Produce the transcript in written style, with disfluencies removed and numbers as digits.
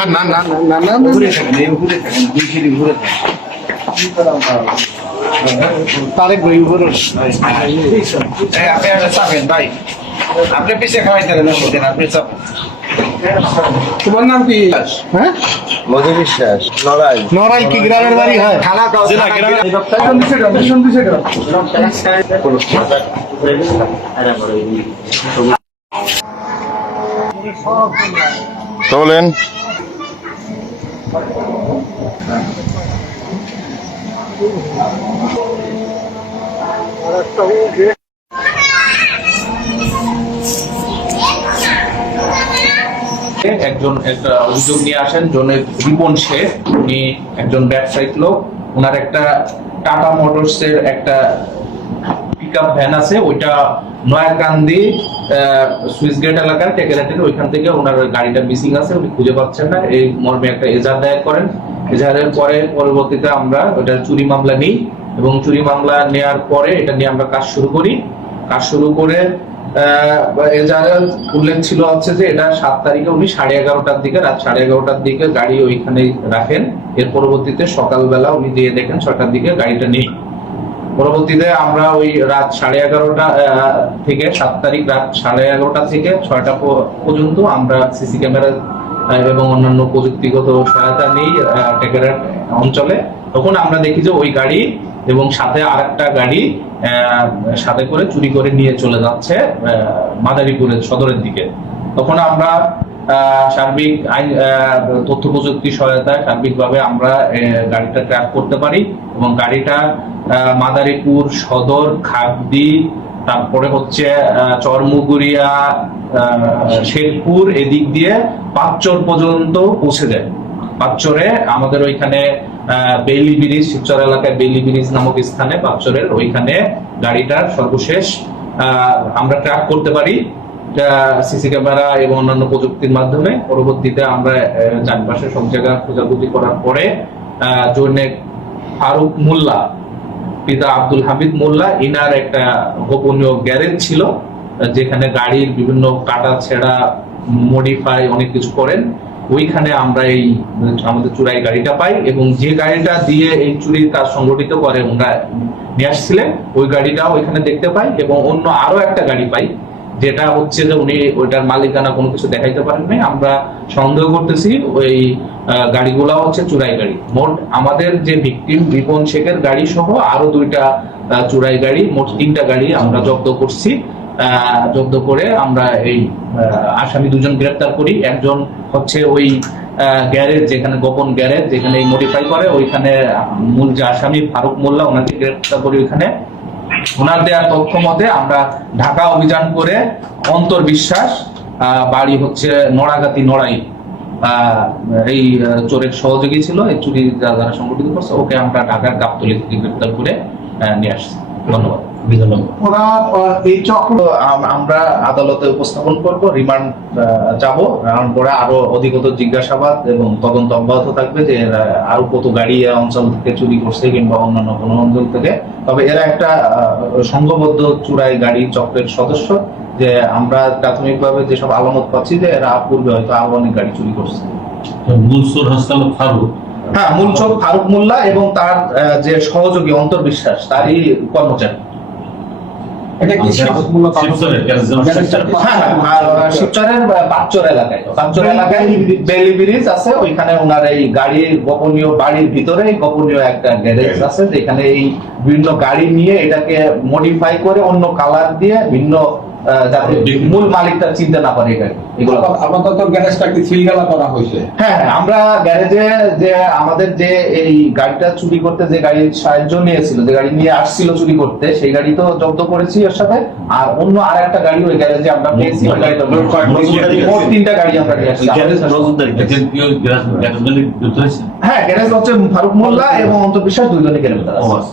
আর না না না না ঘুরে থাকেন ঘুরে থাকেন দুই সিঁড়ি ঘুরে থাকেন তারে ঘুরে ঘুরে আপনি চাপেন ভাই আপনি পিছিয়ে খাওয়াইতে দেন আপনি চাপ। তোমার নাম কি? হ্যাঁ মধু বিশ্বাস। নড়াই। নড়াই কি গ্রামের বাড়ি হয়? খানা দাও চলেন একজন একটা অভিযোগ নিয়ে আসেন জনের রিপন শেখ, উনি একজন ব্যবসায়িক লোক। ওনার একটা টাটা মোটরস এর একটা পিকআপ ভ্যান আছে, ওইটা নয়াকান্দি সুইচ গেট এলাকার টেকেরাটের ওইখান থেকে ওনার গাড়িটা মিসিং আছে, উনি খুঁজে পাচ্ছেন না। এই মর্মে একটা এজাহার দায়ের করেন। এজাহারের পরে পরবর্তীতে আমরা ওটা চুরি মামলা নিই এবং চুরি মামলা নেওয়ার পরে এটা নিয়ে আমরা কাজ শুরু করি। কাজ শুরু করে এজাহারের উল্লেখ ছিল হচ্ছে যে এটা 7 তারিখে উনি 11:30টার দিকে, রাত 11:30টার দিকে গাড়ি ওইখানে রাখেন। এর পরবর্তীতে সকালবেলা উনি দিয়ে দেখেন 6টার দিকে গাড়িটা নেই। পরবর্তীতে আমরা ওই রাত 11:30টা থেকে 7 তারিখ রাত 11:30টা থেকে 6টা পর্যন্ত আমরা সিসি ক্যামেরা এবং অন্যান্য প্রযুক্তিগত সহায়তা নেই টেকেরাট অঞ্চলে। তখন আমরা দেখি যে ওই গাড়ি এবং সাথে আরেকটা গাড়ি সাথে করে চুরি করে নিয়ে চলে যাচ্ছে মাদারীপুরের সদরের দিকে। তখন আমরা সার্বিক আইন তথ্য প্রযুক্তি সহায়তায় সার্বিকভাবে আমরা গাড়িটা ট্র্যাক করতে পারি এবং গাড়িটা মাদারীপুর সদর, খাগদি, তারপরে হচ্ছে চরমুগুরিয়া, শেরপুর এদিক দিয়ে পাঁচচর পর্যন্ত পৌঁছে যায়। পাঁচচরে আমাদের ওইখানে বেইলি ব্রিজ, শিবচর এলাকায় বেইলি ব্রিজ নামক স্থানে পাঁচচরের ওইখানে গাড়িটার সর্বশেষ আমরা ট্র্যাক করতে পারি সিসি ক্যামেরা এবং অন্যান্য প্রযুক্তির মাধ্যমে। পরবর্তীতে আমরা চারপাশে সব জায়গায় খোঁজাখুঁজি করার পরে জৈনেক ফারুক মোল্লা, পিতা আব্দুল হামিদ মোল্লা, ইনার একটা গোপনীয় গ্যারেজ ছিল যেখানে গাড়ির বিভিন্ন কাটা ছেঁড়া মডিফাই অনেক কিছু করেন। ওইখানে আমরা এই আমাদের চুরাই গাড়িটা পাই এবং যে গাড়িটা দিয়ে এই চুরির কাজ সংগঠিত করে ওনারা নিয়ে আসছিলেন ওই গাড়িটাও ওইখানে দেখতে পাই এবং অন্য আরো একটা গাড়ি পাই যেটা হচ্ছে যে উনি ওইটার মালিকানা কোনো কিছু দেখাইতে পারেন নাই। আমরা সন্দেহ করতেছি ওই গাড়িগুলা হচ্ছে চুরাই গাড়ি। মোট আমাদের যে ভিকটিম রিপন শেখের গাড়ি সহ আরো 2টা চুরাই গাড়ি, মোট 3টা গাড়ি আমরা জব্দ করছি। জব্দ করে আমরা এই আসামি 2জন গ্রেফতার করি। একজন হচ্ছে ওই গ্যারেজ যেখানে গোপন গ্যারেজ যেখানে এই মডিফাই করে ওইখানে মূল যে আসামি ফারুক মোল্লা ওনাকে গ্রেফতার করি। ওইখানে ওনার দেওয়ার তথ্য মতে আমরা ঢাকা অভিযান করে অন্তর বিশ্বাস, বাড়ি হচ্ছে নড়াগাতি নড়াই, এই চোরের সহযোগী ছিল, এই চুরি যারা সংগঠিত করছে ওকে আমরা ঢাকার গাবতলী থেকে গ্রেফতার করে নিয়ে আসছি। ধন্যবাদ। আমরা আদালতে উপস্থাপন করব, রিমান্ড চাবো, রিমান্ড করে আরো অধিকতর জিজ্ঞাসাবাদ এবং তদন্ত অব্যাহত থাকবে যে আরো কত গাড়ি অঞ্চল থেকে চুরি করছে কিংবা অন্যান্য কোনো অঞ্চল থেকে। তবে এরা একটা সংঘবদ্ধ চুরাই গাড়ি চক্রের সদস্য, যে আমরা প্রাথমিকভাবে যেসব আলামত পাচ্ছি যে এরা পূর্বে হয়তো আরো অনেক গাড়ি চুরি করছে। মূল চোর হচ্ছে ফারুক, হ্যাঁ মূল চোর ফারুক মোল্লা এবং তার যে সহযোগী অন্তর বিশ্বাস তারই কর্মচারী। শিবচরের পাঁচচর এলাকায় বেলি ব্রিজ আছে, ওইখানে ওনার এই গাড়ির গোপনীয় বাড়ির ভিতরে গোপনীয় একটা গ্যারেজ আছে যেখানে এই বিভিন্ন গাড়ি নিয়ে এটাকে মডিফাই করে অন্য কালার দিয়ে ভিন্ন যাতে মূল মালিকটা চিনতে না পারে গাড়ি। এগুলো আপাতত গ্যারেজটা কি সিলগালা করা হয়েছে? হ্যাঁ, আমরা গ্যারেজে যে আমাদের যে এই গাড়িটা চুরি করতে যে গাড়ির সাহায্য নিয়েছিল, যে গাড়ি নিয়ে আসছিল চুরি করতে, সেই গাড়ি তো জব্দ করেছি এর সাথে। আর অন্য আরেকটা গাড়ি ওই গ্যারেজে আমরা পেয়েছি, মোট 3টা গাড়ি আমরা নিয়ে আসছি। হ্যাঁ, গ্যারেজ হচ্ছে ফারুক মোল্লা এবং অন্তর বিশ্বাস 2জনই গ্রেফতার আছে।